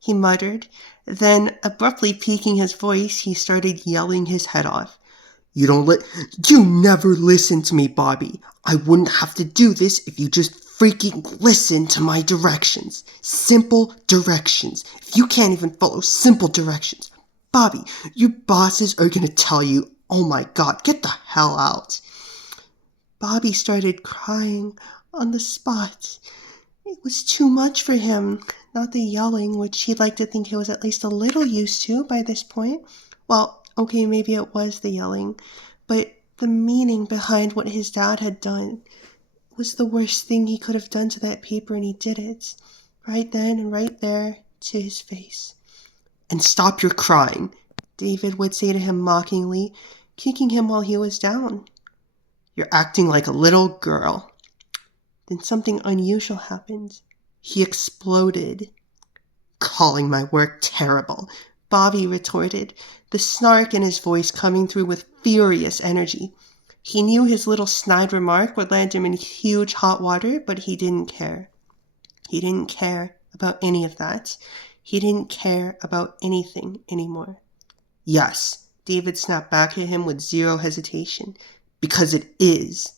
he muttered. Then, abruptly peaking his voice, he started yelling his head off. You never listen to me, Bobby. I wouldn't have to do this if you just freaking listen to my directions. Simple directions. If you can't even follow simple directions, Bobby, your bosses are gonna tell you, oh my god, get the hell out. Bobby started crying on the spot. It was too much for him. Not the yelling, which he'd like to think he was at least a little used to by this point. Well, okay, maybe it was the yelling, but the meaning behind what his dad had done was the worst thing he could have done to that paper, and he did it. Right then and right there to his face. And stop your crying, David would say to him mockingly, kicking him while he was down. You're acting like a little girl. Then something unusual happened. He exploded. Calling my work terrible, Bobby retorted, the snark in his voice coming through with furious energy. He knew his little snide remark would land him in huge hot water, but he didn't care. He didn't care about any of that. He didn't care about anything anymore. Yes, David snapped back at him with zero hesitation. Because it is.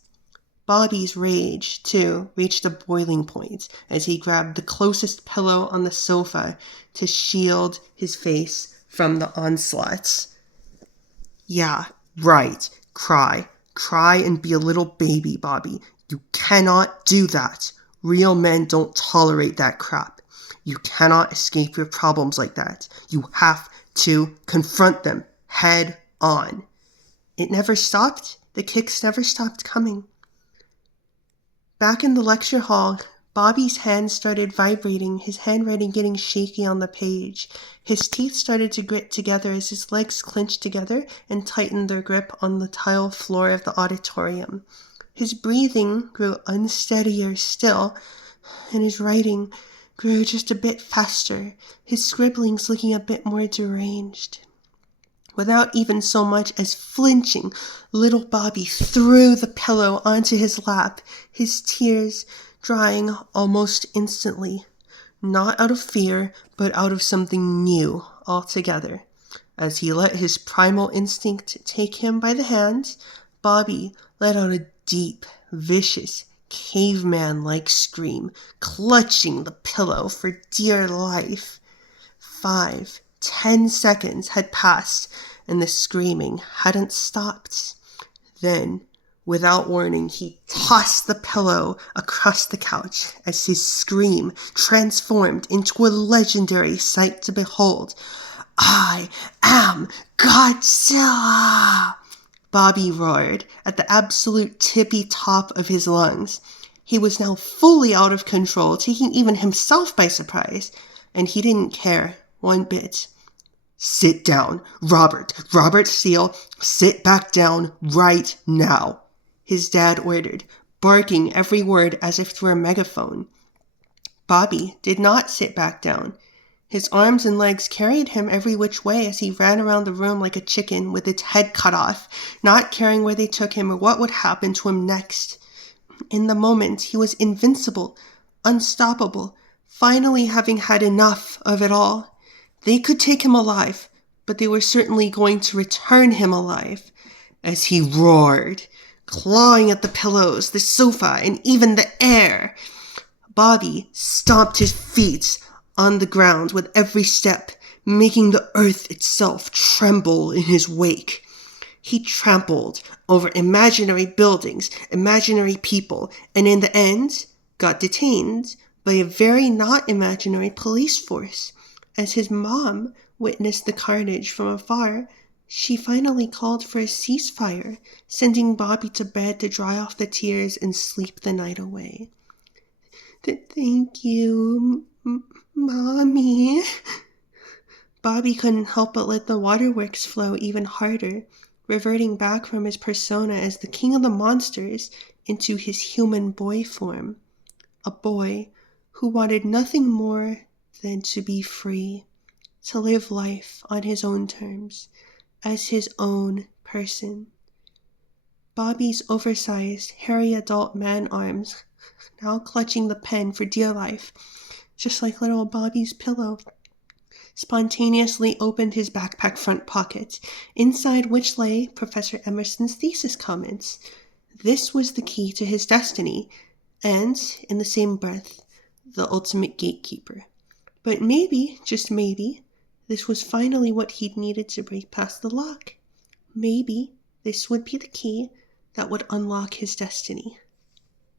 Bobby's rage, too, reached a boiling point as he grabbed the closest pillow on the sofa to shield his face from the onslaughts. Yeah, right. Cry. Cry and be a little baby, Bobby. You cannot do that. Real men don't tolerate that crap. You cannot escape your problems like that. You have to confront them head on. It never stopped. The kicks never stopped coming. Back in the lecture hall, Bobby's hands started vibrating, his handwriting getting shaky on the page. His teeth started to grit together as his legs clenched together and tightened their grip on the tile floor of the auditorium. His breathing grew unsteadier still, and his writing grew just a bit faster, his scribblings looking a bit more deranged. Without even so much as flinching, little Bobby threw the pillow onto his lap, his tears drying almost instantly. Not out of fear, but out of something new altogether. As he let his primal instinct take him by the hand, Bobby let out a deep, vicious, caveman-like scream, clutching the pillow for dear life. 10 seconds had passed, and the screaming hadn't stopped. Then, without warning, he tossed the pillow across the couch as his scream transformed into a legendary sight to behold. I am Godzilla! Bobby roared at the absolute tippy top of his lungs. He was now fully out of control, taking even himself by surprise, and he didn't care one bit. Sit down, Robert Steele, sit back down right now, his dad ordered, barking every word as if through a megaphone. Bobby did not sit back down. His arms and legs carried him every which way as he ran around the room like a chicken with its head cut off, not caring where they took him or what would happen to him next. In the moment, he was invincible, unstoppable, finally having had enough of it all. They could take him alive, but they were certainly going to return him alive. As he roared, clawing at the pillows, the sofa, and even the air, Bobby stomped his feet on the ground with every step, making the earth itself tremble in his wake. He trampled over imaginary buildings, imaginary people, and in the end got detained by a very not imaginary police force. As his mom witnessed the carnage from afar, she finally called for a ceasefire, sending Bobby to bed to dry off the tears and sleep the night away. Thank you, Mommy. Bobby couldn't help but let the waterworks flow even harder, reverting back from his persona as the king of the monsters into his human boy form. A boy who wanted nothing more than to be free, to live life on his own terms, as his own person. Bobby's oversized, hairy adult man arms now clutching the pen for dear life, just like little Bobby's pillow, spontaneously opened his backpack front pocket, inside which lay Professor Emerson's thesis comments. This was the key to his destiny, and, in the same breath, the ultimate gatekeeper. But maybe, just maybe, this was finally what he'd needed to break past the lock. Maybe this would be the key that would unlock his destiny.